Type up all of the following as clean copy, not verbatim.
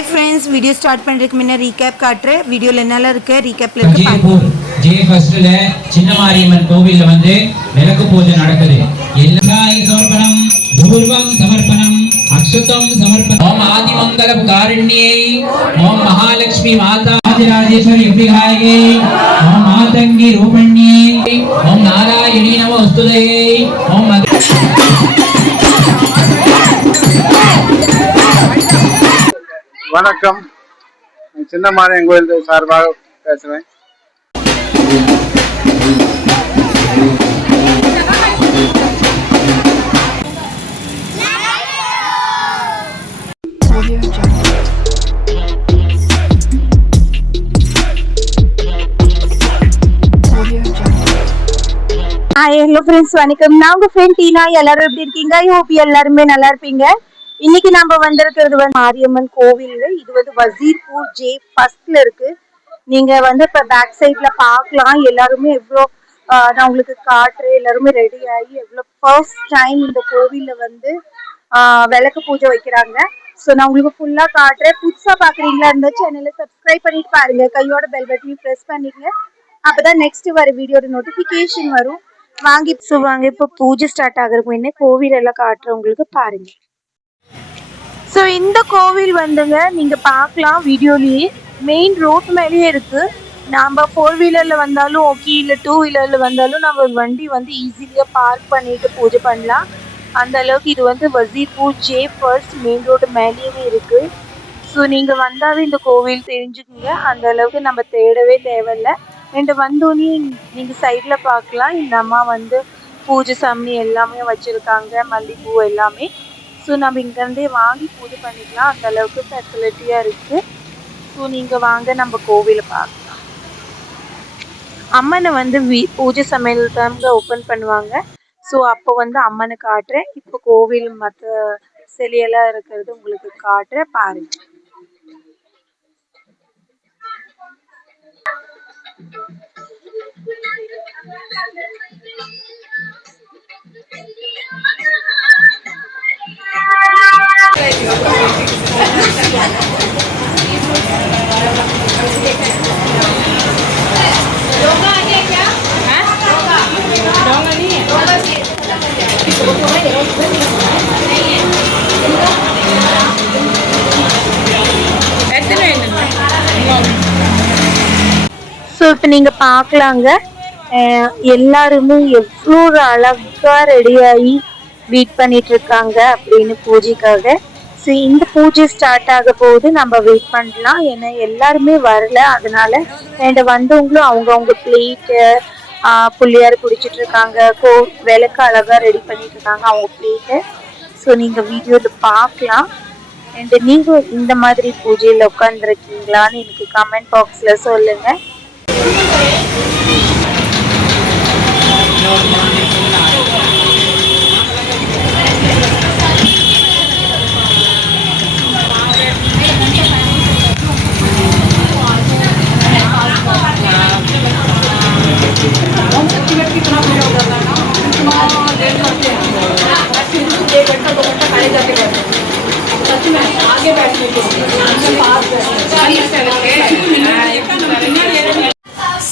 Hi friends video start பண்றதுக்கு முன்ன recap காட்றேன் வீடியோல என்னெல்லாம் இருக்கு ரீகேப்ல இருக்கு ஜெயப்பூர் ஜே ஃபர்ஸ்ட்ல சின்ன மாரியம்மன் கோவில்ல வந்து விளக்கு பூஜை நடக்குது எல்லாய் சமர்ப்பணம் பூர்வம் சமர்ப்பணம் அக்ஷதம் சமர்ப்பணம் ஓம் ஆதி மங்களம் காரண்யே ஓம் மகாலட்சுமி மாதா ஆதிராஜேஸ்வரி விஹாயே ஓம் மாதங்கி ரூபண்யே ஓம் நாராயணி நமோஸ்துதே ஓம் வணக்கம். சின்ன மாரியம்மன் கோயில் சார்பாக பேசுறேன். ஹலோ ஃப்ரெண்ட்ஸ், வணக்கம். நான் உங்க ஃப்ரெண்ட் டீனா. எல்லாரும் எப்படி இருக்கீங்க? ஐ ஹோப் எல்லாருமே நல்லா இருப்பீங்க. இன்னைக்கு நம்ம வந்திருக்கிறது வந்து மாரியம்மன் கோவில். இது வந்து வசீர்பூர் ஜே ஃபர்ஸ்ட்ல இருக்கு. நீங்க வந்து இப்ப பேக் சைட்ல பார்க்கலாம். எல்லாருமே எவ்வளோ நான் உங்களுக்கு காட்டுறேன். எல்லாருமே ரெடி ஆகி எவ்வளோ ஃபர்ஸ்ட் டைம் இந்த கோவில்ல வந்து விளக்கு பூஜை வைக்கிறாங்க. ஸோ நான் உங்களுக்கு ஃபுல்லா காட்டுறேன். புதுசா பாக்குறீங்களா இருந்தா சேனலை சப்ஸ்கிரைப் பண்ணிட்டு பாருங்க. கையோட பெல் பட்டனையும் ப்ரெஸ் பண்ணிக்கங்க. அப்பதான் நெக்ஸ்ட் வர வீடியோட நோட்டிபிகேஷன் வரும். வாங்க இப்போ பூஜை ஸ்டார்ட் ஆகுறதுக்கு முன்னே கோவில் எல்லாம் காட்டுறவங்களுக்கு பாருங்க. ஸோ இந்த கோவில் வந்துங்க நீங்க பார்க்கலாம் வீடியோலயே. மெயின் ரோட் மேலேயே இருக்கு. நம்ம 4 வீலர்ல வந்தாலும் ஓகே, இல்லை 2 வீலர்ல வந்தாலும் நம்ம வண்டி வந்து ஈஸிலியா பார்க் பண்ணிட்டு பூஜை பண்ணலாம். அந்த அளவுக்கு இது வந்து வசீர்பூர் ஜே ஃபர்ஸ்ட் மெயின் ரோடு மேலேயே இருக்கு. ஸோ நீங்க வந்தாவே இந்த கோவில் தெரிஞ்சுக்குங்க. அந்த அளவுக்கு நம்ம தேடவே தேவையில்லை. ரெண்டு வந்தோடனே நீங்க சைட்ல பார்க்கலாம். இந்த அம்மா வந்து பூஜை சாமி எல்லாமே வச்சிருக்காங்க, மல்லிகைப்பூ எல்லாமே. ஸோ நம்ம இங்கேருந்தே வாங்கி பூஜை பண்ணிக்கலாம். அந்த அளவுக்கு ஃபெசிலிட்டியாக இருக்குது. ஸோ நீங்கள் வாங்க நம்ம கோவிலை பார்க்கலாம். அம்மனை வந்து பூஜை சமையல் டைமில் ஓப்பன் பண்ணுவாங்க. ஸோ அப்போ வந்து அம்மனை காட்டுறேன். இப்போ கோவில் மற்ற சிலையெல்லாம் இருக்கிறது உங்களுக்கு காட்டுறேன், பாருங்க. ஸோ இப்போ நீங்கள் பார்க்கலாங்க, எல்லாருமே எவ்வளோ அழகாக ரெடியாகி வெயிட் பண்ணிட்டு இருக்காங்க அப்படின்னு பூஜைக்காக. ஸோ இந்த பூஜை ஸ்டார்ட் ஆக போது நம்ம வெயிட் பண்ணலாம். ஏன்னா எல்லாருமே வரல, அதனால ரெண்டு வந்தவங்களும் அவங்கவுங்க பிளேட்டு புள்ளியார் குடிச்சிட்டு இருக்காங்க. விளக்கு அழகாக ரெடி பண்ணிட்டு இருக்காங்க அவங்க பிளேட்டு. ஸோ நீங்கள் வீடியோவில் பார்க்கலாம். அண்ட் நீங்கள் இந்த மாதிரி பூஜையில் உட்காந்துருக்கீங்களான்னு எனக்கு கமெண்ட் பாக்ஸில் சொல்லுங்கள்.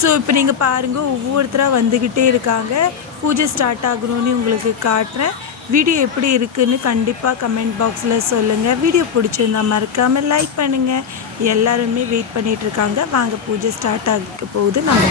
ஸோ இப்போ நீங்கள் பாருங்கள், ஒவ்வொருத்தராக வந்துக்கிட்டே இருக்காங்க. பூஜை ஸ்டார்ட் ஆகணும்னு உங்களுக்கு காட்டுறேன். வீடியோ எப்படி இருக்குன்னு கண்டிப்பாக கமெண்ட் பாக்ஸில் சொல்லுங்கள். வீடியோ பிடிச்சிருந்தா மறக்காமல் லைக் பண்ணுங்கள். எல்லாருமே வெயிட் பண்ணிகிட்ருக்காங்க. வாங்க பூஜை ஸ்டார்ட் ஆக போகுது. நம்ம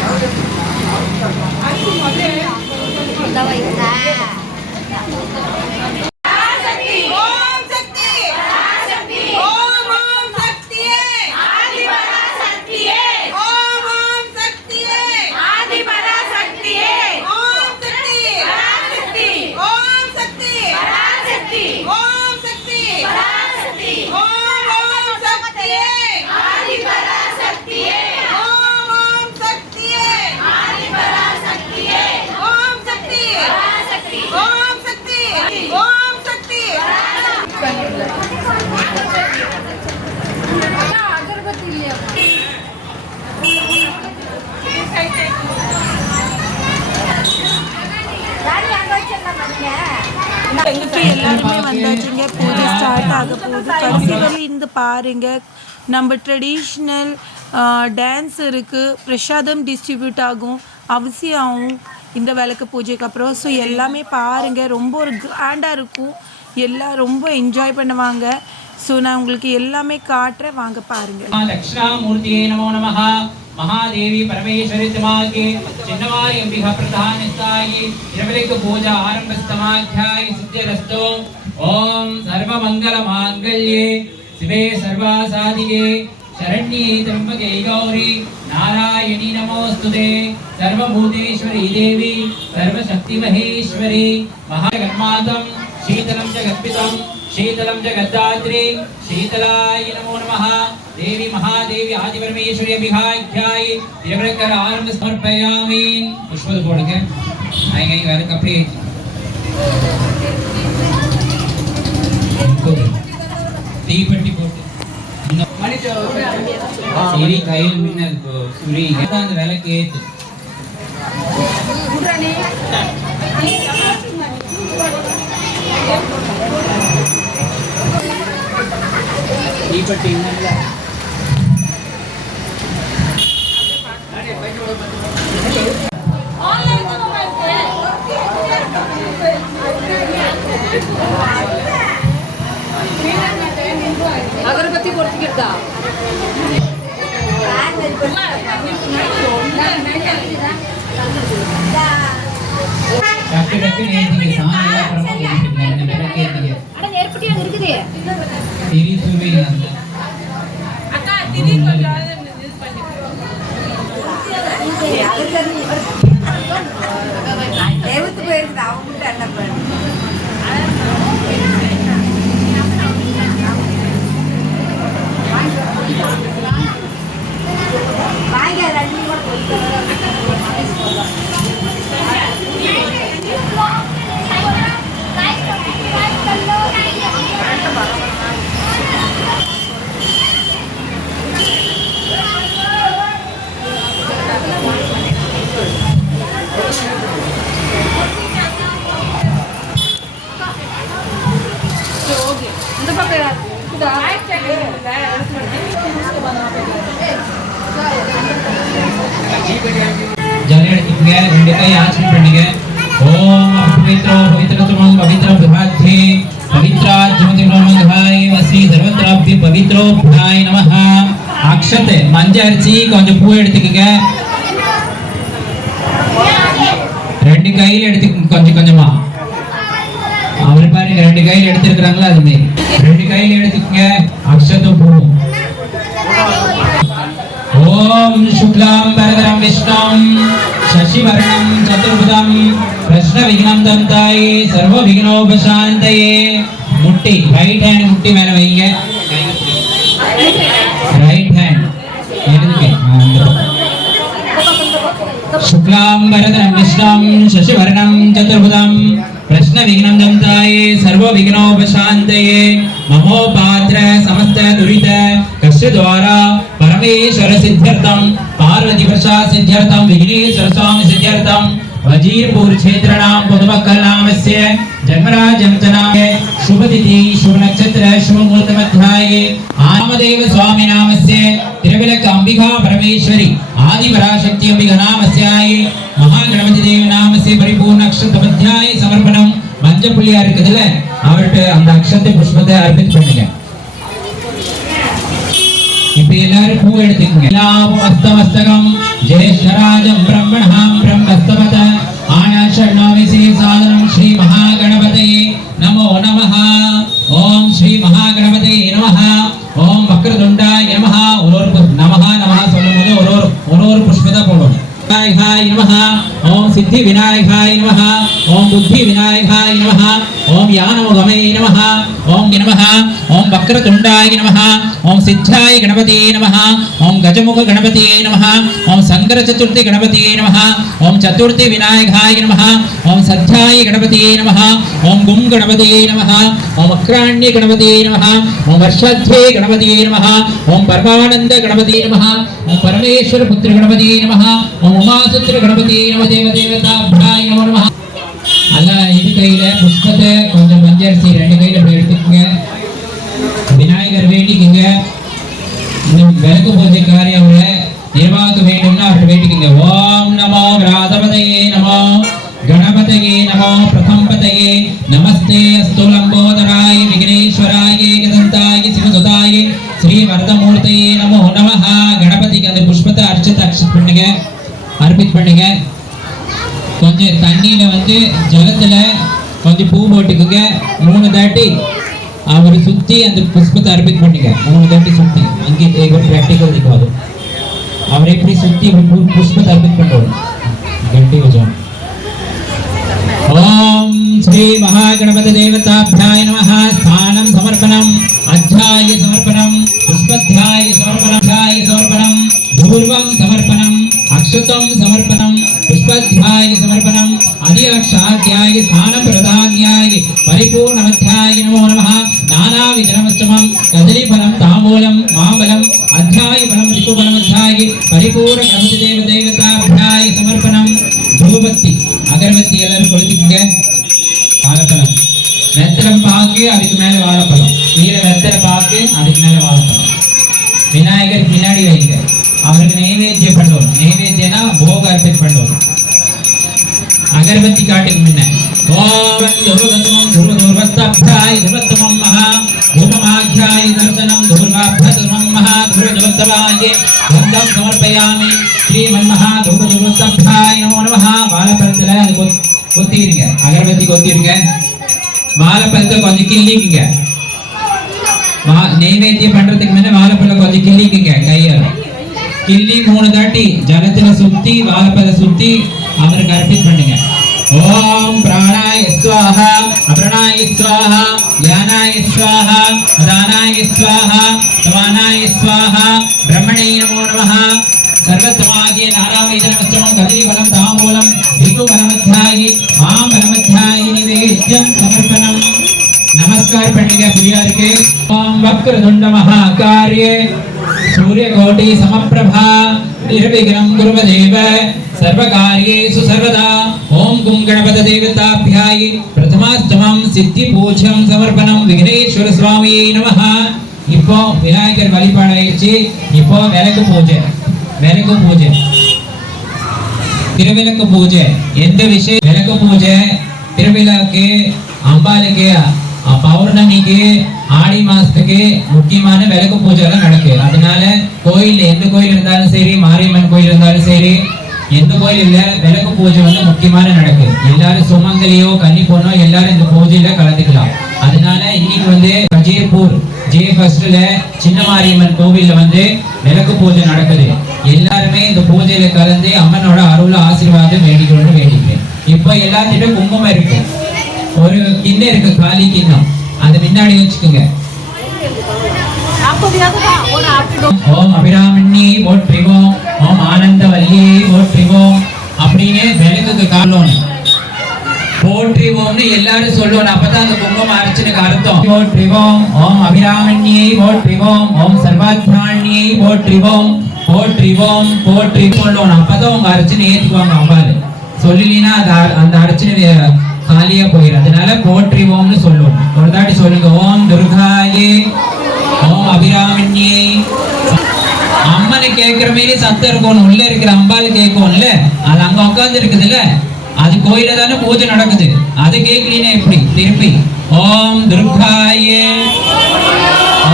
எல்லாருமே வந்தாச்சுங்க. பூஜை ஸ்டார்ட் ஆக போகுது. கடைசி வரை இருந்து பாருங்க. நம்ம ட்ரெடிஷ்னல் டான்ஸ் இருக்குது, பிரசாதம் டிஸ்ட்ரிபியூட் ஆகும், அவசியம் ஆகும் இந்த விளக்கு பூஜைக்கு அப்புறம். ஸோ எல்லாமே பாருங்கள், ரொம்ப ஒரு கிராண்டாக இருக்கும், எல்லாம் ரொம்ப என்ஜாய் பண்ணுவாங்க. ஸோ நான் உங்களுக்கு எல்லாமே காட்டுறேன், வாங்க பாருங்கள். தட்சிணாமூர்த்தியே நமோ நமः. महादेवी परमेश्वरी तमाके चिन्नवारी अंबिका प्रधान स्थायी इरवलिक पूजा आरंभ समाध्याय सिद्धिरस्तु. ओम सर्वमंगल मांगल्ये शिवे सर्वासादिके शरण्ये त्र्यंबके गौरी नारायणी नमोस्तुते. सर्वभूतेश्वरी देवी सर्वशक्ति महेश्वरी महागणमातं शीतलं जगत्पितं शीतलं जगद्धात्री शीतलाय नमो नमः. देवी महादेवी आदि परमेश्वरी अभिघाध्याय तिरुवृकर आरंभ समर्पयामि. पुष्प போடுங்க. ஐங்க ஐங்க வேற கப்படி தீப்பெட்டி போட்டு சரி கையில் மின்ன சுரி அந்த விளக்கு ஏத்து தீப்பெட்டி இல்ல अगरबत्ती ಕೊಡ್ತಿರ್ತಾ டக்கு டக்கு நேர்த்திங்க சாமி எல்லாம் பிரம்ம கொடுத்துட்டாங்க இந்த விளக்கு ஏத்திங்க அட நெருப்பட்டி அங்க இருக்குது திரி சுவை அந்த அக்கா திரி கொஞ்சம் யூஸ் பண்ணி தேவத்து போயிருக்கு அவங்க என்ன பண்ணு இந்த பக்கம் ஜலம் எடுத்துக்கங்க. ரெண்டு கை ஆசனம் பண்ணுங்க. ஓம் பவித்ரோ பவித்ரதமோ பவித்ர பிரபாத்தே பவித்ரா ஜோதிர்மோகாய வஸ்ரீ சர்வத்ராப்தி பவித்ரோ புடாய நமஹ. அக்ஷத்தை மஞ்சள் அரிசி கொஞ்சம் பூ எடுத்துக்கங்க. ரெண்டு கையில எடுத்துக்கங்க கொஞ்சம் கொஞ்சமா. அவர் பாருங்க ரெண்டு கையில எடுத்துக்கிறாங்களா அது மாதிரி ரெண்டு கையில எடுத்துக்கங்க. அக்ஷத்தை பூ. ஓம் சுக்லாம் பரதரம் விஷ்ணும் शशिवर्णं चतुर्भुजं प्रश्नविघ्नं दन्ताय सर्वविघ्नोपशान्तये. मुट्टी राइट हैंड मुट्टी மேல வைங்க. ரைட் ஹேண்ட் எடுங்க. शुक्लां वरदं विष्णुं शशिवर्णं चतुर्भुजं प्रश्नविघ्नं दन्ताय सर्वविघ्नोपशान्तये. ममोपात्र समस्त दुरित कस्य द्वारा परमेश्वर सिद्ध्यर्थं पार्वती प्रसाद सिद्ध्यर्थं विघ्नेश्वर स्वामी सिद्ध्यर्थं वजीरपुर क्षेत्रणां पुदमक्कलनामस्य जन्मराजं च नाम शुभतिथि शुभ नक्षत्र शुभ मुहूर्त मध्याये आमदेव स्वामी नामस्य तिरुवलक अंबिका परमेश्वरी आदि पराशक्ति अंबिका नामस्याय महागणपति देव नामस्य परिपूर्ण अक्षत मध्याये समर्पणम. மஞ்சள் புள்ளியா இருக்குதுல அவர்கிட்ட அந்த அக்ஷத்தை புஷ்பத்தை அர்ப்பணம் பண்ணுங்க. இப்ப எல்லாரும் பூ எடுத்துக்கங்க. லாபம் அஸ்தமஸ்தகம் ஜெயஸ்வராஜம் பிரம்மணாம் பிரம்மஸ்தவத ஆயாஷர்ணாமிசி சாதனம் ஸ்ரீ மகாகணபதயே நமோ நமஹ. ஓம் ஸ்ரீ மகாகணபதயே நமஹ. ஓம் வக்ரதுண்டாய நமஹ. ஒரு நமஹ நமஹ சொல்லும்போது ஒரு புஷ்பத்தை போடணும். विनायकाय नमः. ओम सिद्धि विनायकाय नमः. ओम बुद्धि विनायकाय नमः. ओम यानमुगमे नमः. ओम नमः. ओम वक्रतुंडाय नमः. ओम सिद्धाय गणपतिये नमः. ओम गजमुख गणपतिये नमः. ओम संकर चतुर्थी गणपतिये नमः. ओम चतुर्थी विनायकाय नमः. ओम सद्धाय गणपतिये नमः. ओम गुम गणपतिये नमः. ओम वक्राण्य गणपतिये नमः. ओम वर्षाध्ये गणपतिये नमः. ओम परमानंद गणपतिये नमः. ओम परमेश्वर पुत्र गणपतिये नमः. ओम उमासुत्र गणपतिये नमः. देव देवताभ्याय नमो नमः. இது கையில புஷ்பத்தை கொஞ்சம் மஞ்சரிசி 2 கையில இப்படி எடுத்துக்கோங்க. விநாயகர் வேண்டிக்குங்க. விளக்கு பூஜை காரியங்களை நிர்வாக வேண்டும்னா அவர்கிட்ட வேண்டிக்குங்க. ஓம் நமோ ராதபதையே நமோ गणपतये नमो प्रथमपतये नमस्ते अस्तु लंबोदराय विघ्नेश्वराय एकदंताय शिवसुताय श्री वरदमूर्तये नमो नमः. गणपतिக்கு அந்த புஷ்பத்தை அர்ச்சித் பண்ணுங்க, அர்ப்பித் பண்ணுங்க. கொஞ்சம் தண்ணியில ஜலத்துல கொஞ்சம் பூ போட்டுக்குங்க. 3 தாட்டி அவர் சுத்தி அந்த புஷ்பத்தை அர்ப்பித் பண்ணுங்க. 3 தாட்டி சுத்தி அங்கே ஒரு प्रैक्टिकल दिखाओ. அவர் எப்படி சுத்தி புஷ்பத்தை அர்ப்பித் பண்ணுவார் கட்டி வச்சோம். ओम श्री महागणपति देवताभ्याय नमः. स्थानं समर्पणं, अध्याय समर्पणं, पुष्पाध्याय समर्पणं, अध्याय समर्पणं, पूर्वं समर्पणं, अक्षतं समर्पणं, पुष्पाध्याय समर्पणं, अधिरक्षाध्याय स्थानं प्रदान्याय परिपूर्णमध्याय नमो नमः. नानाविधनमस्तमं कदलीफलं ताम्बूलं मामलं अध्याय फलं ऋतुफलं अध्याय परिपूर्ण गणपति देवताभ्याय समर्पणं. धूपबत्ती अगरबत्ती எல்லாரும் கொளுத்திக்கங்க. வாழைப்பழம் வெத்தலை பாக்கு அதுக்கு மேல வாழைப்பழம், கீழே வெத்தலை பாக்கு அதுக்கு மேல வாழைப்பழம். விநாயகருக்கு பின்னாடி வைங்க. அவருக்கு நைவேத்தியம் பண்ணுவோம். நைவேத்தியம்னா போக அர்ப்பணம் பண்ணுவோம். அகர்பத்தி காட்டுக்கு முன்ன ஓம் துர்வதமம் துர்வதமப்தாய துர்வதமம் மகா தூபமாக்யாய தர்சனம் துர்வாப்தமம் மகா துர்வதமப்தாய வந்தம் சமர்ப்பயாமி. ஸ்ரீமன்மஹா தூபதமப்தாய நமோ நமः. வாழைப்பழத்துல அது கொத்திருங்க, அகர்பத்தி கொத்திருங்க. வாழைப்பழத்தை கொஞ்சம் கிள்ளிக்குங்க. நைவேத்தியம் பண்றதுக்கு முன்ன வாழைப்பழம் கொஞ்சம் கிள்ளிக்குங்க. கையால கிள்ளி 3 தாட்டி ஜலத்துல சுத்தி வாழைப்பழத்தை சுத்தி அவருக்கு அர்ப்பணம் பண்ணுங்க. ஓம் பிராணாய ஸ்வாஹா அப்ராணாய ஸ்வாஹா ஞானாய ஸ்வாஹா தானாய ஸ்வாஹா சமானாய ஸ்வாஹா பிரம்மணே நமோ நமः. सर्वत्वागे नारायणमस्तमं कदलीफलं ताम्बूलं ऋतुफलमध्याये मामफलमध्याये निवेद्यं समर्पणं. नमस्कार பண்ணுங்க பிரியாருக்கு. ஓம் வக்ரதுண்ட மகாகார்யே सूर्यकोटि समप्रभा निर्विघ्नं कुर्वदेव सर्वकार्येषु सर्वदा. ओम गुं गणपति देवताभ्याय प्रथमाष्टमं सिद्धि पूज्यं समर्पणं विघ्नेश्वर स्वामी नमः. இப்போ விநாயகர் வழிபாடு ஆயிடுச்சு. இப்போ விளக்கு பூஜை. விளக்கு பூஜை திருவிளக்கு பூஜை எந்த விஷயம்? விளக்கு பூஜை திருவிழாக்கு அம்பாளுக்கு பௌர்ணமிக்கு ஆடி மாசத்துக்கு முக்கியமான விளக்கு பூஜை எல்லாம் நடக்கு. அதனால கோயில் எந்த கோயில் இருந்தாலும் சரி, மாரியம்மன் கோயில் இருந்தாலும் சரி, எந்த கோயில் இல்ல விளக்கு பூஜை முக்கியமான நடக்கு. எல்லாரும் சுமங்கலியோ கன்னி பொண்ணோ எல்லாரும் இந்த பூஜையில கலந்துக்கலாம். அதனால இன்னைக்கு வஜீர்பூர் J1ல சின்ன மாரியம்மன் கோவில்ல விளக்கு பூஜை நடக்குது. எல்லாருமே இந்த பூஜையில கலந்து அம்மனோட அருள் ஆசீர்வாதம் வேண்டிக்கிறேன். இப்போ எல்லாத்திட்டும் குங்குமம் இருக்கு. ஒரு கிண்ணம் இருக்கு, காலி கிண்ணம், அது முன்னாடி வச்சுக்கோங்க. ஓம் அபிராமணி போற்றிவோம், ஓம் ஆனந்தவல்லி போற்றிவோம் அப்படின்னு விளக்குக்கு காலோன்னு போற்றிவோம்னு எல்லாரும் சொல்லணும். அப்பதான் அந்த குங்குமம் அர்ச்சனைக்கு அர்த்தம். போற்றிவோம், ஓம் அபிராமணியை போற்றிவோம், ஓம் சர்வாத்மாணியை போற்றிவோம், போற்றிவோம் போற்றி சொல்லணும். அப்பதான் உங்க அர்ச்சனை ஏற்றுக்குவாங்க. அம்பாள் சொல்லலினா அந்த அர்ச்சனை காலியா போயிடும். அதனால போற்றிவோம்னு சொல்லணும். ஒரு தாட்டி சொல்லுங்க. ஓம் துர்காயே, ஓம் அபிராமணியை. அம்மனை கேட்கிற மாதிரி சத்தம் இருக்கணும். உள்ள இருக்கிற அம்பாள் கேட்கும்ல, அது அங்க உட்கார்ந்து இருக்குதுல்ல, அது கோயில தானே பூஜை நடக்குது. அது கேட்கலீனா எப்படி? திருப்பி ஓம் துர்காயே,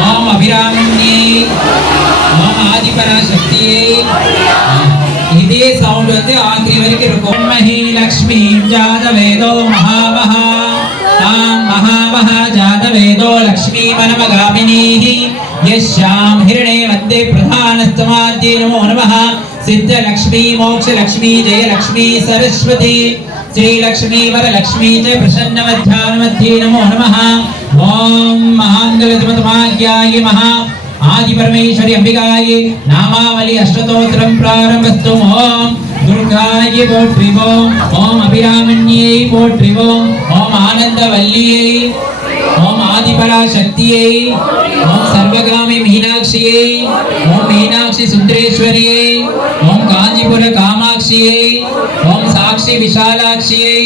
ஓம் அபிராமணியை, ஓம் ஆதிபராசக்தியை. இதே சவுண்ட் ஆக்கிரி வரைக்கும் இருக்கும். மஹி லக்ஷ்மி ஜாதவேதோ மகாமஹா தாம் மகாமஹா ஜாதவேதோ லக்ஷ்மி மனமகாமினீஹி யஸ்யாம் ஹிரணே வந்தே பிரதானஸ்தமாத்யே நமோ நமः. सिद्ध लक्ष्मी मोक्ष लक्ष्मी जय लक्ष्मी सरस्वती श्री लक्ष्मी वर लक्ष्मी च प्रसन्नवध्यानमध्ये नमो नमः. ओम महांगलतमतमाज्ञाय महा आदि परमेश्वरी अंबिकाय नामावली अष्टोत्तरं प्रारंभस्तु. ओम दुर्गाय पोट्रिवोम, ओम अभिरामण्यै पोट्रिवोम, ओम आनंदवल्लियै, ओम ஆதிபரா சக்தியை ஓம் சர்வகாமி மீனாட்சியை ஓம் மீனாட்சி சுந்தரேஸ்வரியை ஓம் காஞ்சிபுர காமாட்சியை ஓம் சாக்ஷி விஷாலாட்சியை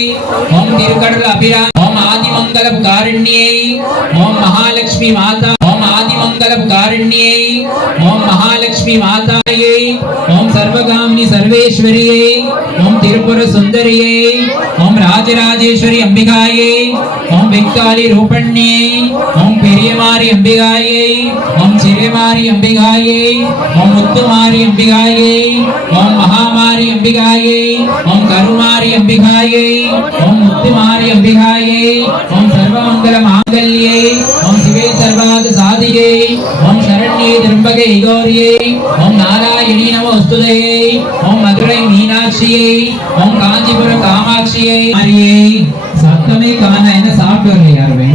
ஓம் திருக்கடல் அபிராமி ஓம் ஆதிமங்கல காருண்யை ஓம் மகாலட்சுமி மாதா ஓம் ஆதிமங்கல காருண்யை ஓம் மகாலட்சுமி மாதாயை ஓம் சர்வகாமினி சர்வேஸ்வரியை ஓம் திருப்புர சுந்தரியை ஓம் ராஜராஜேஸ்வரி அம்பிகாயை ஓம் விக்காலி ரூபண்யை ஓம் பெரியமாரி அம்பிகாயை ஓம் சிறியமாரி அம்பிகாயை ஓம் முத்துமாரி அம்பிகாயை ஓம் மகாமாரி அம்பிகாயை ஓம் கருமாரி அம்பிகாயை ஓம் முத்துமாரி அம்பிகாயை ஓம் சர்வமங்கல மாங்கல்யை ஓம் சிவே சர்வாத சாதியை ஓம் சரண்யே திரம்பகை கௌரியை ஓம் நாராயணி நமோஸ்துதே ஓம் மதுரை மீனாட்சியை ஓம் காஞ்சிபுர காமாட்சியை மாரியை சத்தமே காண என்ன சாப்பிட்டு வரல யாருமே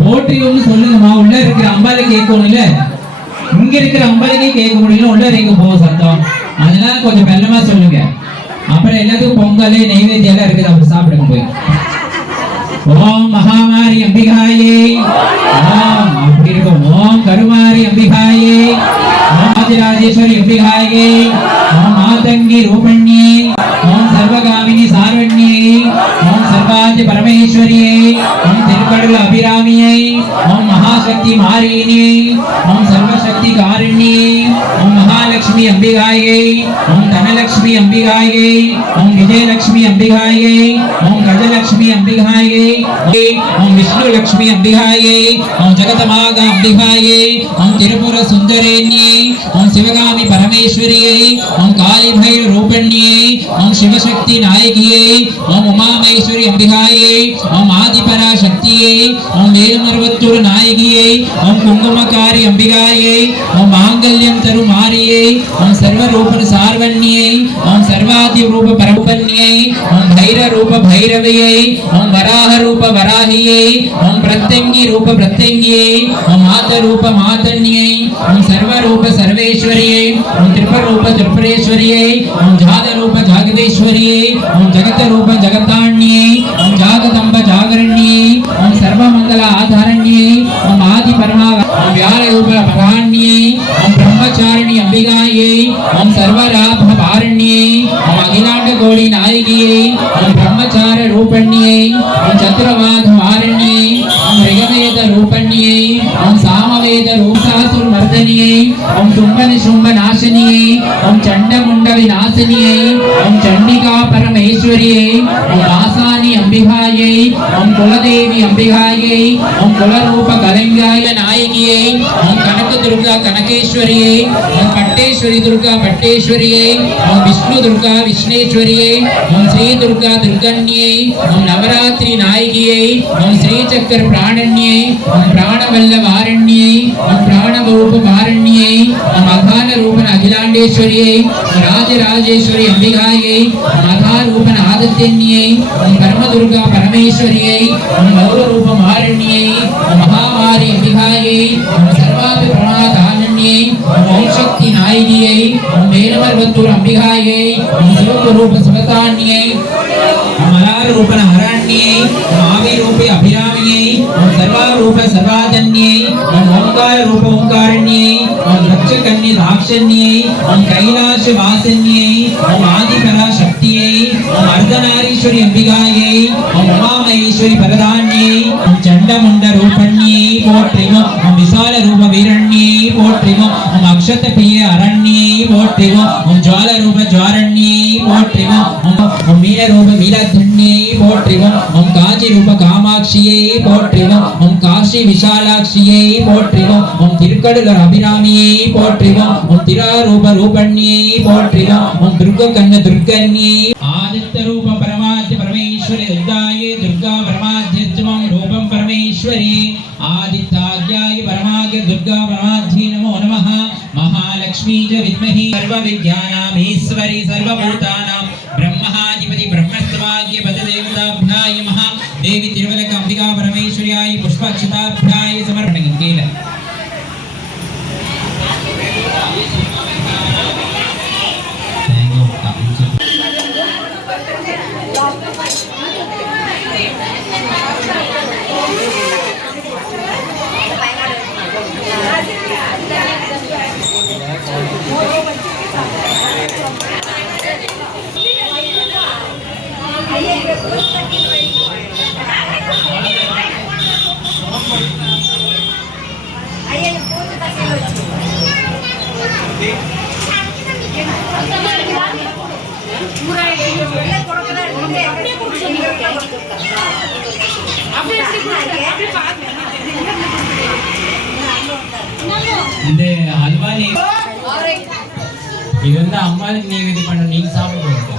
போற்றியும் சொல்லுங்கம்மா உள்ள இருக்கிற அம்பாலை கேட்கணும்ல இங்க இருக்கிற அம்பாலைக்கே கேட்க முடியல உள்ள வரைக்கும் போக சத்தம் அதனால கொஞ்சம் மெல்லமா சொல்லுங்க அப்புறம் எல்லாத்துக்கும் பொங்கல் நெய்வேத்தியம் எல்லாம் இருக்குது அப்படி சாப்பிடுங்க போய் ஓம் மகாமாரி அம்பிகாயே ஓம் அப்படி இருக்கும் ஓம் கருமாரி அம்பிகாயே ஓம் ஆதிராஜேஸ்வரி அம்பிகாயே ஓம் மாதங்கி ரூபண்யே ஓம் சர்வகாமினி சாரண்யே ஓம் சர்வாதி பரமேஸ்வரியே ஓம் திருக்கடல் அபிராமியை ஓம் மகாசக்தி மாரியினே ஓம் சர்வசக்தி காருண்யே ஓம் மகாலட்சுமி அம்பிகாயே ஓம் தனலட்சுமி அம்பிகாயே ஓம் விஜயலட்சுமி அம்பிகாயே ஓம் கஜலட்சுமி அம்பிகாயே ஓம் விஷ்ணு லட்சுமி அம்பிகாயே ஓம் ஜகதமாக அம்பிகாயே ஓம் திருபுர சுந்தரேண்யே ஓம் சிவகாமி பரமேஸ்வரியே ஓம் காளி பைர ரூபண்யே ஓம் சிவசக்தி நாயகியே ஓம் உமாமேஸ்வரி அம்பிகாயே ஓம் ஆதிபரா சக்தியே ஓம் வேலுமருவத்தூர் நாயகியே ஓம் குங்குமக்காரி அம்பிகாயே ஓம் மாங்கல்யம் தரு மாரியே ஓம் சர்வரூப சார்வண்யே ஓம் சர்வாதி ரூப பரம்பன்யே ஓம் பைர ரூப பைரவியே ஓம் வராக ரூப வராகியே ஓம் பிரத்யங்கி ரூப பிரத்யங்கியே ஓம் மாத ரூப மாதன்யே ஓம் சர்வ ரூப சர்வேஸ்வரியே ஓம் திரிபுர ரூப திரிபுரேஸ்வரியே ஓம் ஜாத ரூப ஜாகதேஸ்வரியே ஓம் ஜகத ரூப ஜகதாண்யே ஓம் ஜாகதம்ப ஜாகரண்யே ஓம் சர்வமங்கல ஆதாரண்யே ஓம் ஆதி பரமா ஓம் வியாழ ரூப பராண்யே ஓம் பிரம்மச்சாரிணி அம்பிகாயே ஓம் சர்வலாப பாரண்யே ஓம் அகிலாண்ட கோடி நாயகியே ஓம் பிரம்மச்சார ரூபண்யே ஓம் சத்துரவாத வாரண்யே ஓம் ரிகவேத ரூபண்யே ஓம் சாமவேத ரூபாசுர் மர்தனியே ஓம் தும்பன சும்ப நாசினியே ஓம் சண்டமுண்ட விநாசினியே ஓம் சண்டிகா பரமேஸ்வரியே ஓம் ஆசானி அம்பிகாயே ஓம் குலதேவி அம்பிகாயே ஓம் குலரூப கலைஞாய நாயகியே ஓம் கனக துர்கா கனகேஸ்வரியே ஓம் பட்டேஸ்வரி துர்கா பட்டேஸ்வரியே ஓம் விஷ்ணு துர்கா விஷ்ணேஸ்வரியே ஓம் ஸ்ரீ துர்கா துர்கண்யே ஓம் நவராத்திரி நாயகியே ஓம் ஸ்ரீ சக்கர பிராணண்யே ஓம் பிராணவல்ல வாரண்யே ஓம் பிராணரூப வாரண்யே ஓம் அகால ரூப அகிலாண்டேஸ்வரியே ஓம் ராஜராஜேஸ்வரி அம்பிகாயே ஓம் அகாரூப ஆதித்யன்யே ஓம் பரமதுர்கா பரமேஸ்வரியே ஓம் கௌர ரூப வாரண்யே ஓம் மகாமாரி அம்பிகாயே ஓம் சர்வாபி பிரணாதானண்யே ஓம் ஓம் சக்தி நாயகியே ஓம் வேலமர்வத்தூர் அம்பிகாயே ஓம் சிவரூப சிவதான்யே ஓம் அலார ரூப ஹரண்யே ஓம் ஆவி ரூப அபிராமியே ஓம் சர்வா ரூப சர்வாதன்யே ஓம் ஓம்கார ரூப ஓம்காரண்யே ஓம் ரட்சகன்யே தாக்ஷண்யே ஓம் கைலாச வாசன்யே ஓம் ஆதிபரா சக்தியே ஓம் அர்த்தநாரீஸ்வரி அம்பிகாயே ஓம் உமாமேஸ்வரி பரதான்யே ஓம் சண்டமுண்ட ரூபண்யே போற்றிவோம் ஓம் விசால ரூப வீரண்யே போற்றிவோம் ஓம் அக்ஷத பிரிய அரண்யே போற்றிவோம் ஓம் ஜுவால ரூப ஜுவாரண்யே போற்றிவோம் ஓம் மீன ரூப மீலதன்யே போற்றிவோம் ஓம் காஞ்சி ரூப காமாட்சியே போற்றிவோம் ஓம் காஷி விஷாலாட்சியே போற்றிவோம் ஓம் திருக்கடல் அபிராமியே போற்றிவோம் ஓம் திராரூப ரூபண்யே போற்றிவோம் ஓம் துர்க கண்ண துர்கண்யே ஆதித்த ரூப பரமாத்ய பரமேஸ்வரி துர்காயே துர்கா பரமாத்யத்வம் ரூபம் பரமேஸ்வரி ஆதித்தாத்யாய பரமாத்ய துர்கா பரமாத்யே நமோ நமः महालक्ष्मी च विद्महे सर्वविद्यानामीश्वरी सर्वभूतानां ब्रह्माधिपति ब्रह्मस्तवाग्य पददेवताभ्याय नमः देवी तिरुवलक अंबिका परमेश्वर्याय पुष्पाक्षताभ्याय समर्पणं केल Thank you. இந்த அல்வா நீ இது வந்து அம்மாவுக்கு நீ இது பண்ண நீங்க சாப்பிட போறீங்க.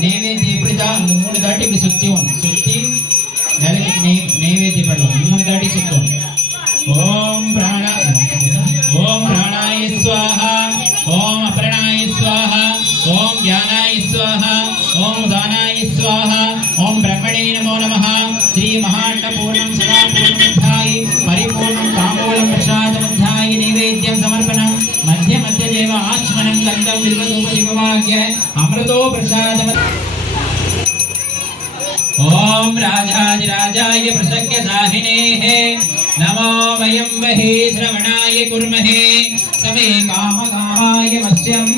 நைவேத்தியம் இப்படிதான் அந்த 3 தாட்டி இப்படி சுத்தி விளக்கு நைவேத்தியம் பண்ணுவோம். 3 தாட்டி சுத்தும். ஓம் பிராணாய ஸ்வாஹா, ஓம் அபரணாய ஸ்வாஹா, ஓம் ஞானாய ஸ்வாஹா, ஓம் உதானாய ஸ்வாஹா, ஓம் பிரம்மணே நமோ நமः. ஸ்ரீ மகாண்டபூர்ணம் சதா பூர்ணமத்தாயி பரிபூர்ணம் தாம்பூலம் பிரசாதமத்தாயி நைவேத்தியம் சமர்ப்பணம். மத்திய தேவ ஆச்மனம் கந்தம் வில்வதூபதிபவாக்ய அமிர்தோ பிரசாதம். ओम राजाधिराजाय प्रसक्य साहिनेः नमो वयं वहे श्रवणाय कुर्महे समे कामकामाय मत्स्यं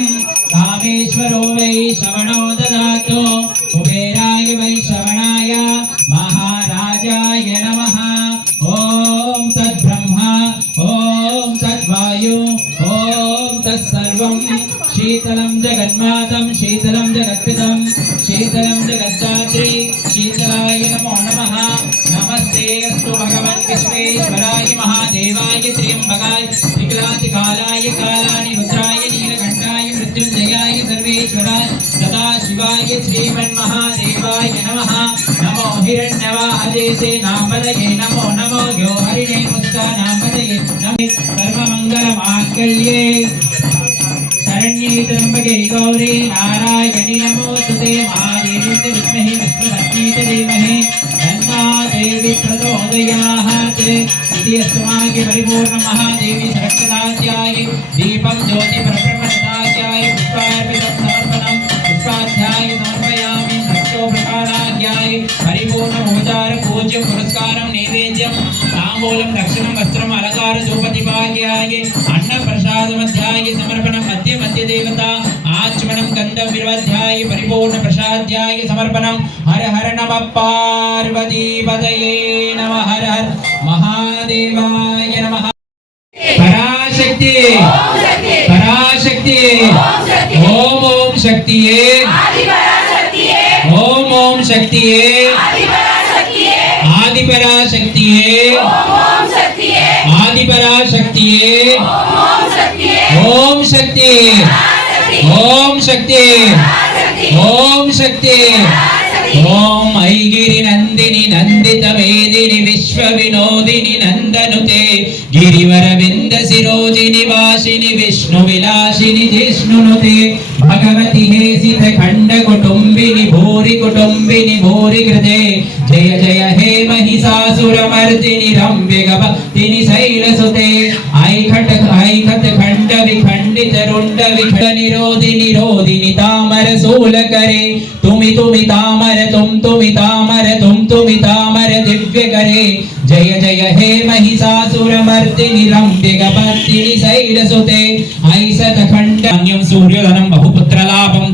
कामेश्वरो वै श्रवणो ददातु कुबेराय वै श्रवणाय महाराजाय नमः। ओम तद्ब्रह्मा ओम तद्वायु ओम तत्सर्वं शीतलं जगन्मातं शीतलं जगत्पितं शीतलं जगद्धात्री शीतलाय नमो नमः। नमस्ते अस्तु भगवन् विश्वेश्वराय महादेवाय त्र्यंबकाय त्रिकालाय कालानि रुद्राय नीलकण्ठाय मृत्युञ्जयाय सर्वेश्वराय सदाशिवाय श्रीमन्महादेवाय नमः। नमो हिरण्यवाहदेते नामदये नमो नमो योहरिणे मुस्कानामदये नमः। सर्वमङ्गलमाङ्गल्ये शरण्ये त्र्यम्बके गौरी नारायणि नमोस्तुते। महादेवी विद्महे विष्णुपत्नी च धीमहि तन्नो देवी प्रचोदयात्। इति अस्माकं परिपूर्ण महादेवी सरस्वत्याय दीपं ज्योति परब्रह्मचार्याय पुष्पार्पितं समर्पणं पुष्पाध्याय समर्पयामि। भक्तोपकाराध्याय परिपूर्ण उपचार पूज्य पुरस्कारं नैवेद्यं ताम्बूलं दक्षिणं वस्त्रम् अलंकार धूपदीपाध्याय अन्न प्रसादमध्याय समर्पणं। मध्य देवता आचमनं गंधं विरवध्याय परिपूर्ण प्रसाद्याय समर्पणं। हर हर नमः पार्वती पतये नमः। हर हर महादेवाय नमः। पराशक्ति पराशक्ति ओम ओम शक्तिये ओम ओम शक्तिये आदि पराशक्तिये आदि पराशक्तिये ओम शक्ति ओम शक्ति ओम शक्ति ओम ऐगिरि नंदिनि नंदित मेदिनि विश्व विनोदिनि नंदनुते गिरिवर विंद सिरोजिनि वासिनि विष्णु विलासिनि जिष्णुनुते भगवति हेसित खंड कुटुंबिनि भूरि कृते जय जय हे महिषासुरमर्दिनि रम्य गवतिनि शैलसुते ऐखट खंड विखंडित रुंड विखंड निरोधिनि तामर सूल करे तुमि तामर तुमि तामर दिव्य करे जय जय हे महिषासुरमर्दिनि रम्य गवतिनि शैलसुते ऐसत खंडन्यं सूर्योधनं बहुपुत्रलाभं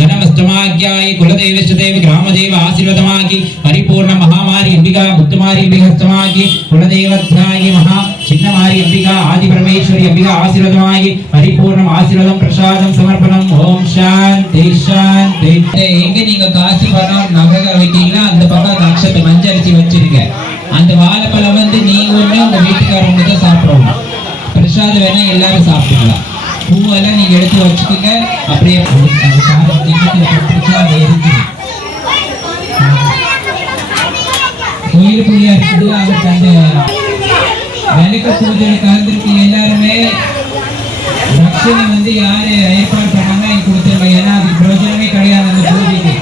धनमस्तमाज्ञाय कुलदेवश्चदेव ग्रामदेव आशीर्वादमागि परिपूर्ण महामारी अंबिका मुक्तमारी अंबिकास्तमागि कुलदेवध्याय महा चिन्नमारी अंबिका आदि परमेश्वरी अंबिका आशीर्वादमागि परिपूर्ण आशीर्वादं प्रसादं समर्पणं। ओम शांति शांति। எங்க நீங்க காசு பணம் நகை வைத்தீங்களா அந்த பக்கம் நட்சத்திர மஞ்சரிசி வச்சிருங்க. அந்த வாழைப்பழம் வந்து நீங்க ஒண்ணு உங்க வீட்டுக்காரங்க தான் சாப்பிடணும். பிரசாதம் வேணா எல்லாரும் சாப்பிடலாம். பூவெல்லாம் நீங்க எடுத்து வச்சுக்கோங்க. அப்படியே கோயில் புள்ளியா இருக்குது. அவருக்கு அந்த விளக்கு பூஜையில கலந்துருக்கு எல்லாருமே. தட்சணை வந்து யாரு ஏற்பாடு பண்ணாங்க எனக்கு கொடுத்துருங்க. ஏன்னா அதுக்கு பிரயோஜனமே கிடையாது அந்த பூஜைக்கு.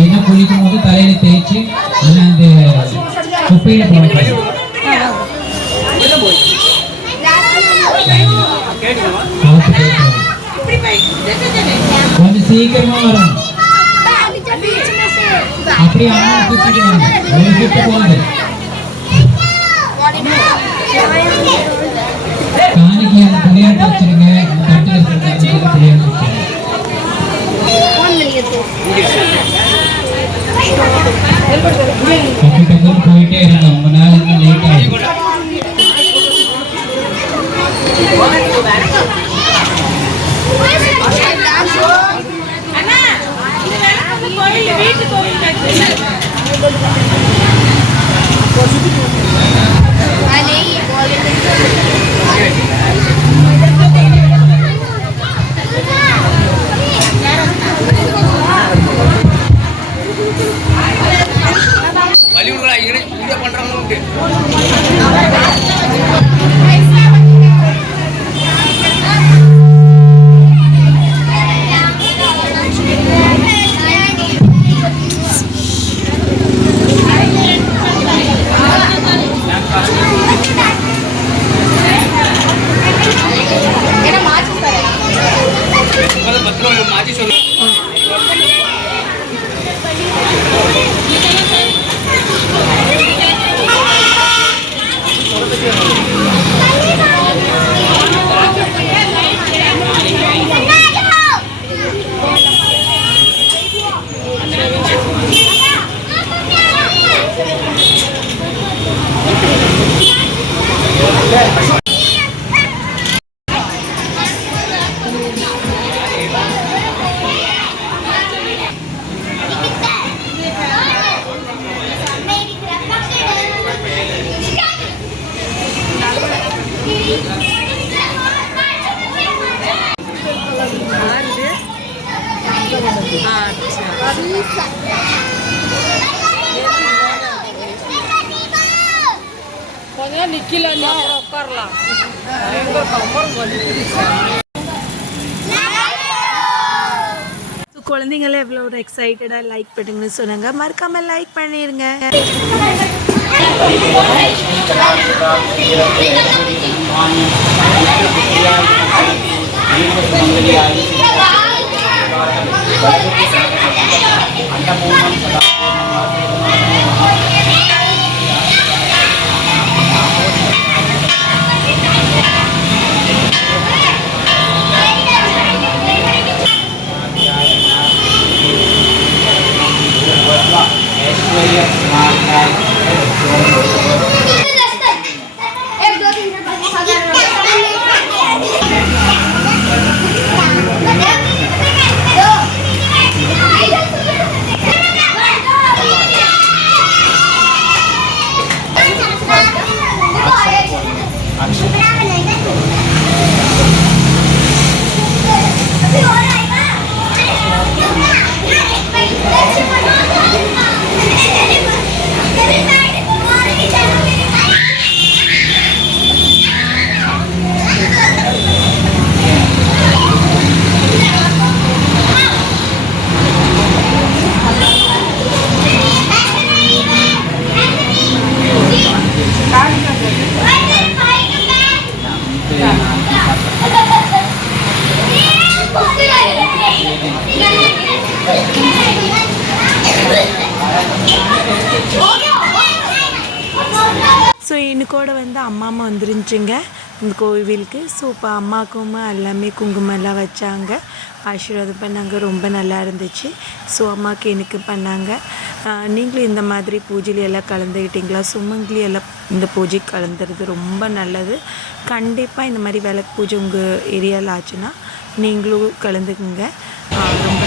என்ன குளிக்கும் போது தலையில தேய்ச்சி அந்த குப்பையில போடணும். கொஞ்சம் சீக்கிரமா வரும். கெட்டு போகுது. காணிக்கு அந்த பிள்ளையார் வச்சிருங்க. தட்டுல பிள்ளையார் வச்சிருங்க. போயிட்டே இருந்தோம். ரொம்ப நாள் லேட் ஆகும். அண்ணா இது வேற கோயில் வீட்டு கோயில் கட்டுறீங்க. கொஞ்சம் நிக்கல உட்காரலாம். குழந்தைங்கள எவ்வளோ ஒரு எக்ஸைட்டடாக லைக் பண்ணுங்கன்னு சொன்னாங்க. மறக்காம லைக் பண்ணிருங்க. ஸோ இன்னைக்கோட வந்து அம்மா வந்துருந்துச்சுங்க இந்த கோவிலுக்கு. ஸோ இப்போ அம்மாவுக்கும் எல்லாமே குங்குமம் எல்லாம் வச்சாங்க, ஆசீர்வாதம் பண்ணாங்க. ரொம்ப நல்லா இருந்துச்சு. ஸோ அம்மாவுக்கு எனக்கு பண்ணாங்க. நீங்களும் இந்த மாதிரி பூஜையில எல்லாம் கலந்துக்கிட்டிங்களா? சுமங்கலி எல்லாம் இந்த பூஜை கலந்துறது ரொம்ப நல்லது. கண்டிப்பாக இந்த மாதிரி விளக்கு பூஜை உங்கள் ஏரியாவில் ஆச்சுன்னா நீங்களும் கலந்துக்குங்க. ரொம்ப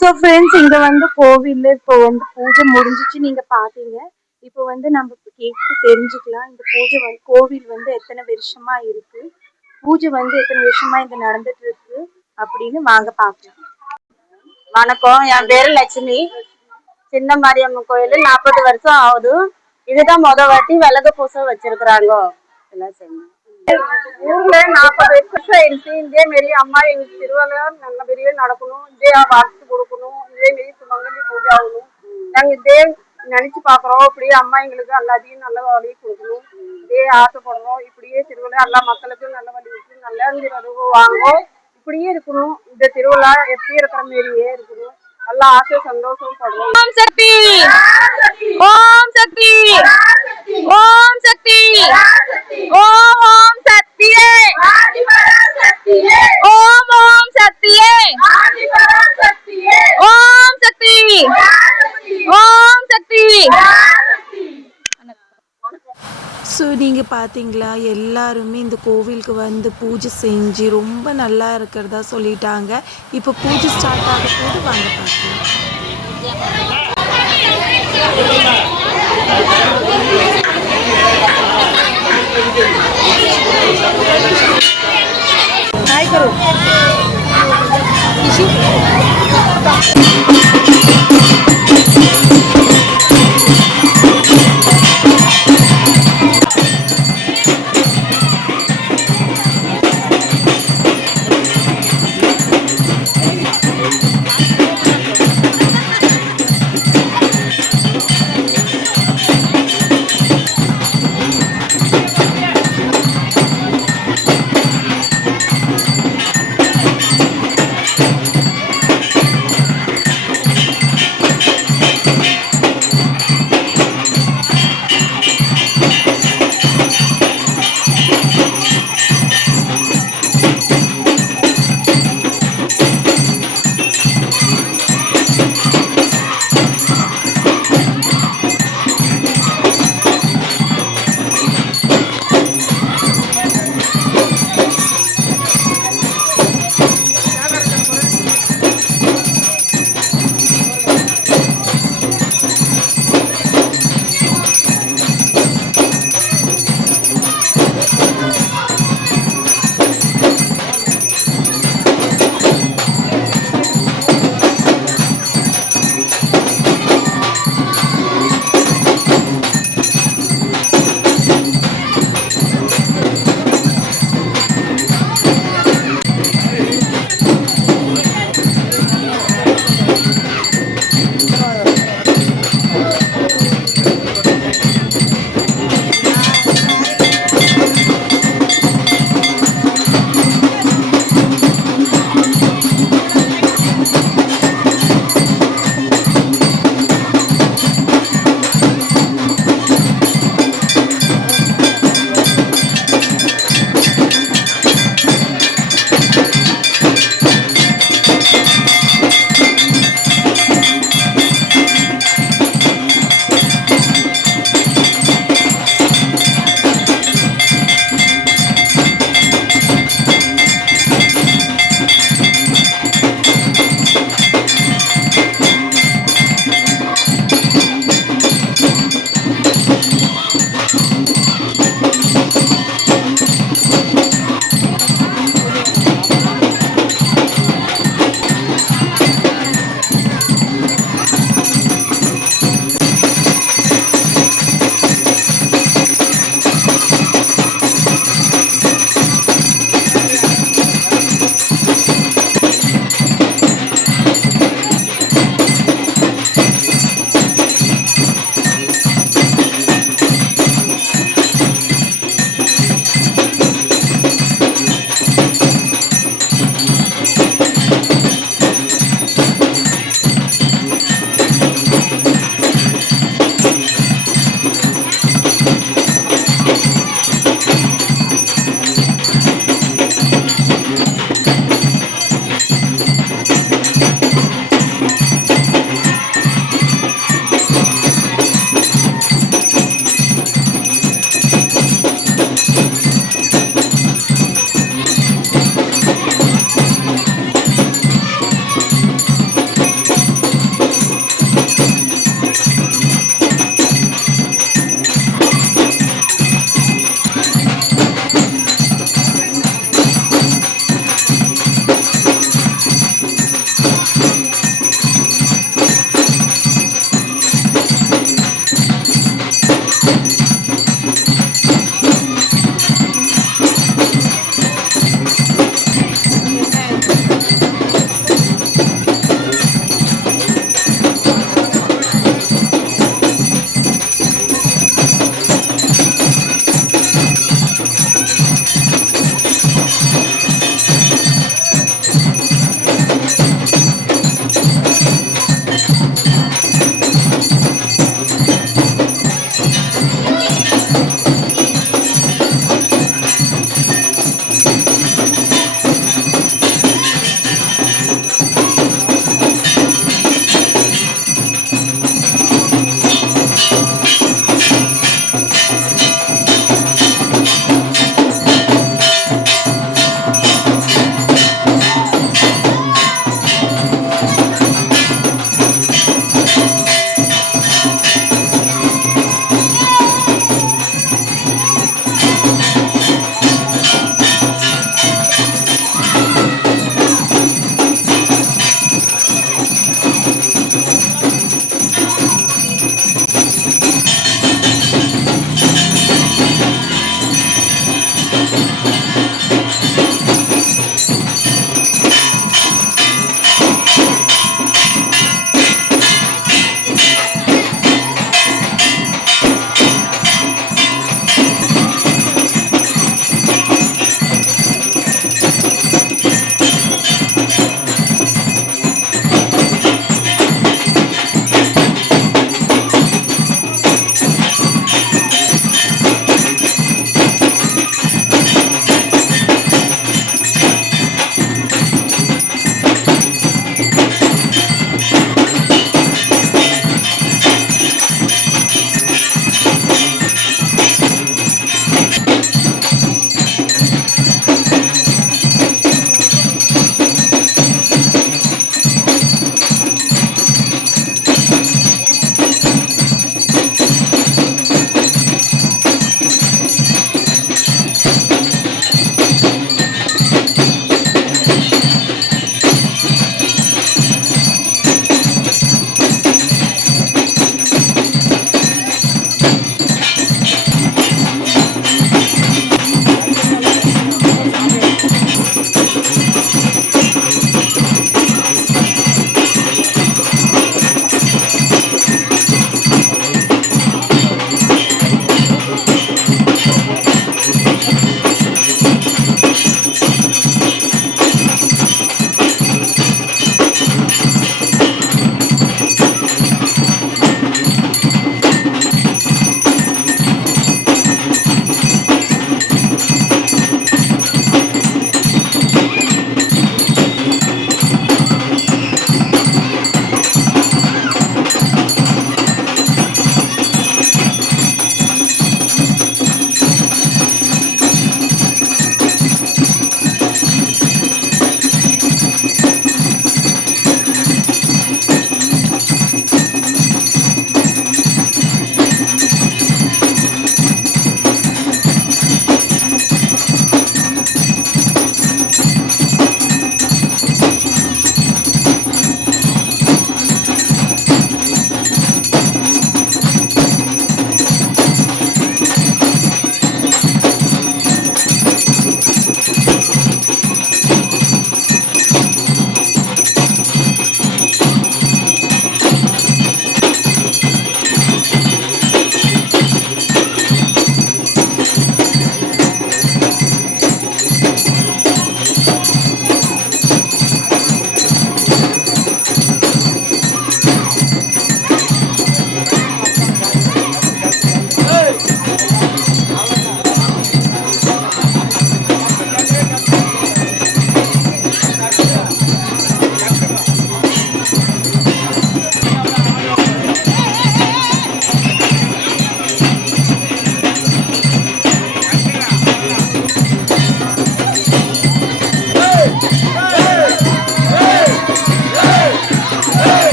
ஸோ ஃப்ரெண்ட்ஸ் இங்க வந்து கோவில்ல இப்போ வந்து பூஜை முடிஞ்சிச்சு, நீங்க பாத்தீங்க. இப்போ வந்து நம்ம கேட்டு தெரிஞ்சுக்கலாம் இந்த பூஜை வந்து கோவில் வந்து எத்தனை வருஷமா இருக்கு, பூஜை வந்து எத்தனை வருஷமா இங்க நடந்துட்டு இருக்கு அப்படின்னு வாங்க பார்க்கலாம். வணக்கம், என் பேரு லட்சுமி. சின்ன மாரியம்மன் கோயில் 40 வருஷம் ஆகுது. இதுதான் வாட்டி விலகு பூசை வச்சிருக்கிறாங்க. எல்லாம் சேர்ந்து ஊர்ல 40 வருஷம் ஆயிடுச்சு. இதே மாரி அம்மா எங்களுக்கு திருவிழா நல்லபடியா நடக்கணும், இதே வாக்கு கொடுக்கணும், இதே மாரி சுமங்கலி பூஜை ஆகணும். நாங்க இதே நினைச்சு பாக்குறோம். இப்படியே அம்மா எங்களுக்கு எல்லாத்தையும் நல்ல வழி கொடுக்கணும், இதே ஆசைப்படுறோம். இப்படியே திருவிழா எல்லா மக்களுக்கும் நல்ல வழி வச்சு நல்ல வாங்கும், இப்படியே இருக்கணும். இந்த திருவிழா எப்படி இருக்கிற மாரியே இருக்கணும். நல்லா ஆசை சந்தோஷம் படுறோம். ஓம் சக்தி, ஓம் சக்தி, ஓம் சக்தி, ஓம் ஓம் சக்தியே, ஓம் ஓம் சக்தியே, ஓம் சக்தி, ஓம் சக்தி. ஸோ நீங்கள் பார்த்தீங்களா, எல்லாருமே இந்த கோவிலுக்கு வந்து பூஜை செஞ்சு ரொம்ப நல்லா இருக்கிறதா சொல்லிட்டாங்க. இப்போ பூஜை ஸ்டார்ட் ஆக போது வாங்க பார்க்கலாம்.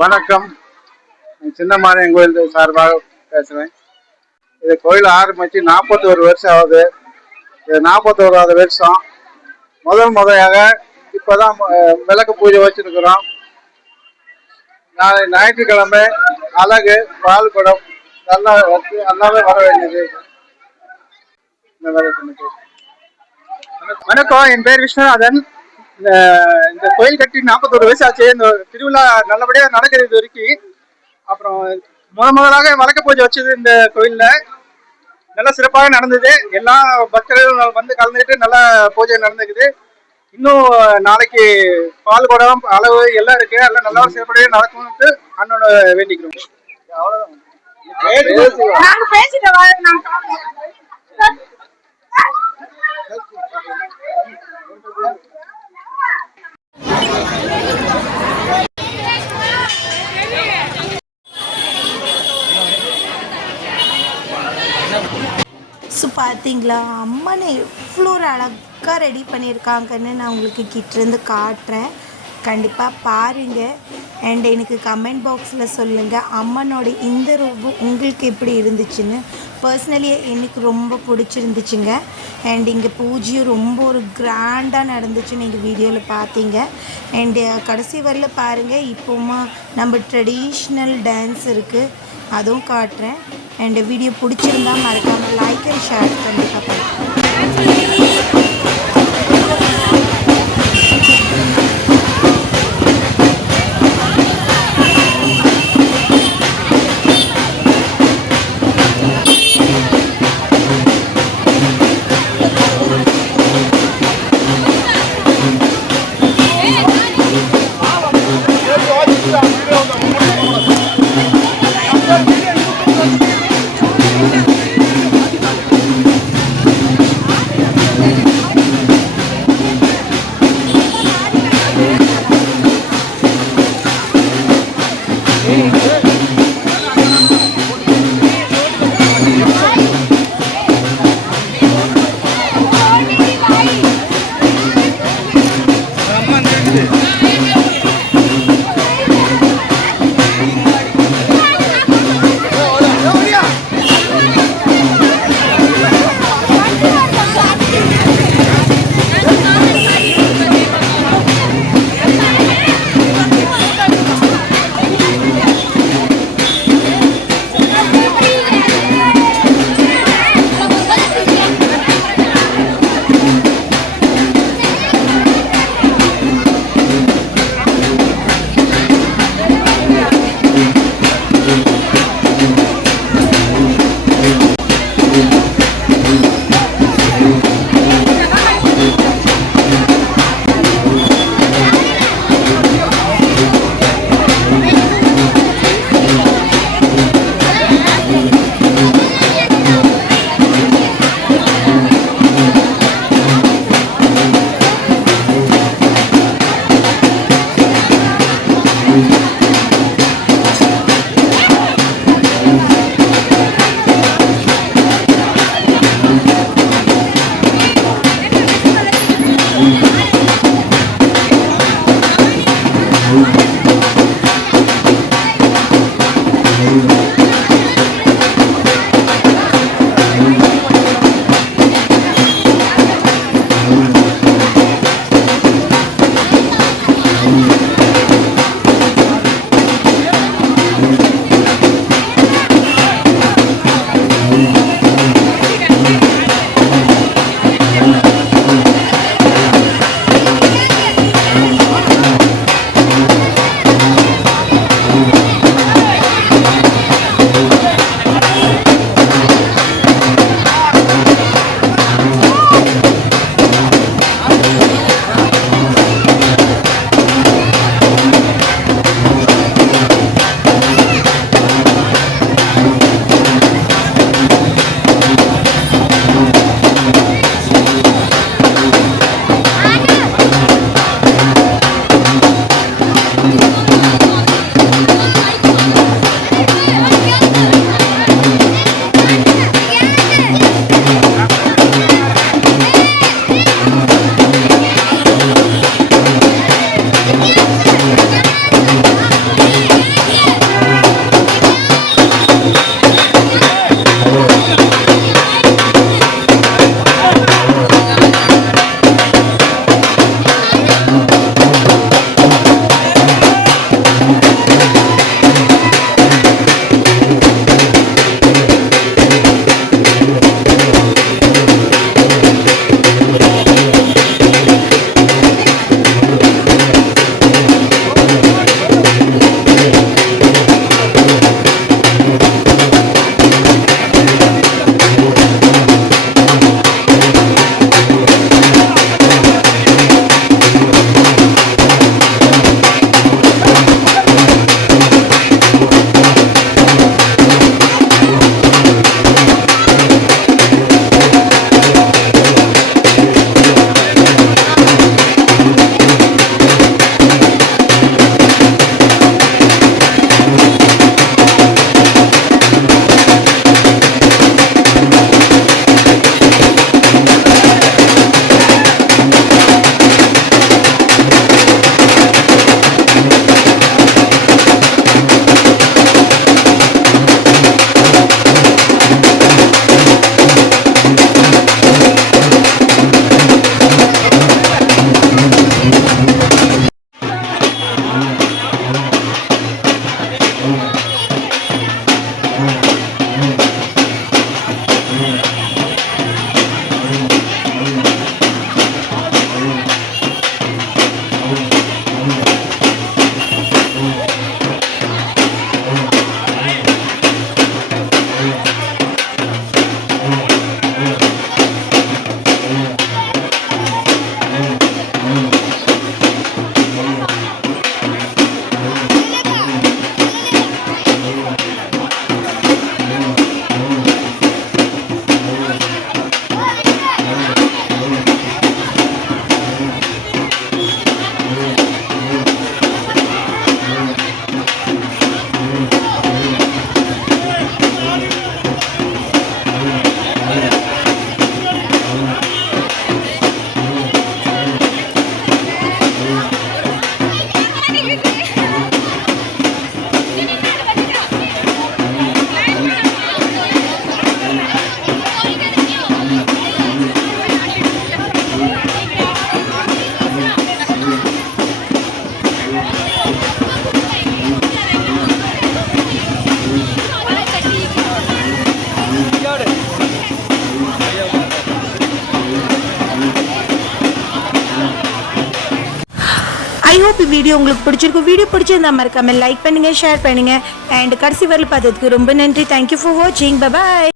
வணக்கம். சின்ன மாரியம்மன் கோயில் சார்பாக பேசுகிறேன். இது கோயில் ஆரம்பிச்சு 41 வருஷம் ஆகுது. இது 41வது வருஷம். முறையாக இப்போதான் விளக்கு பூஜை வச்சிருக்கிறோம். நாளை ஞாயிற்றுக்கிழமை அழகு பால் குடம் நல்லா எல்லாமே வர வேண்டியது. வணக்கம், என் பேர் விஸ்வநாதன். இந்த கோயில் கட்டி 41 வயசு ஆச்சு. இந்த திருவிழா நல்லபடியா நடக்குது இது வரைக்கும். அப்புறம் முதலாக வழக்க பூஜை வச்சது இந்த கோயில்ல நல்லா சிறப்பாக நடந்தது. எல்லா பக்தர்களும் வந்து கலந்துக்கிட்டு நல்லா பூஜை நடந்துக்குது. இன்னும் நாளைக்கு பால் குடம் அளவு எல்லாம் இருக்கு. எல்லாம் நல்லா சிறப்படியாக நடக்கும்ட்டு அண்ணனோட வேண்டிக்கிறோம். ஸோ பார்த்தீங்களா, அம்மனை எவ்வளோ ஒரு அழகாக ரெடி பண்ணியிருக்காங்கன்னு நான் உங்களுக்கு கிட்டேருந்து காட்டுறேன். கண்டிப்பாக பாருங்கள். அண்ட் எனக்கு கமெண்ட் பாக்ஸில் சொல்லுங்கள் அம்மனோட இந்த ரூபம் உங்களுக்கு எப்படி இருந்துச்சுன்னு. பர்சனலி எனக்கு ரொம்ப பிடிச்சிருந்துச்சுங்க. அண்ட் இங்கே பூஜையும் ரொம்ப ஒரு கிராண்டாக நடந்துச்சு, நீங்கள் வீடியோவில் பார்த்தீங்க. அண்டு கடைசி வரல பாருங்கள், இப்போமா நம்ம ட்ரெடிஷ்னல் டான்ஸ் இருக்குது, அதுவும் காட்டுறேன். அண்ட் வீடியோ பிடிச்சிருந்தா மறக்காமல் லைக் அண்ட் ஷேர் கண்டிப்பாக பண்ணுங்கள். ஹோப் வீடியோ உங்களுக்கு பிடிச்சிருக்கும். வீடியோ பிடிச்சிருந்தா மறக்காம லைக் பண்ணுங்க, ஷேர் பண்ணுங்க. அண்ட் கடைசி வரல பார்த்ததுக்கு ரொம்ப நன்றி. தேங்க்யூ ஃபார் வாட்சிங். Bye bye.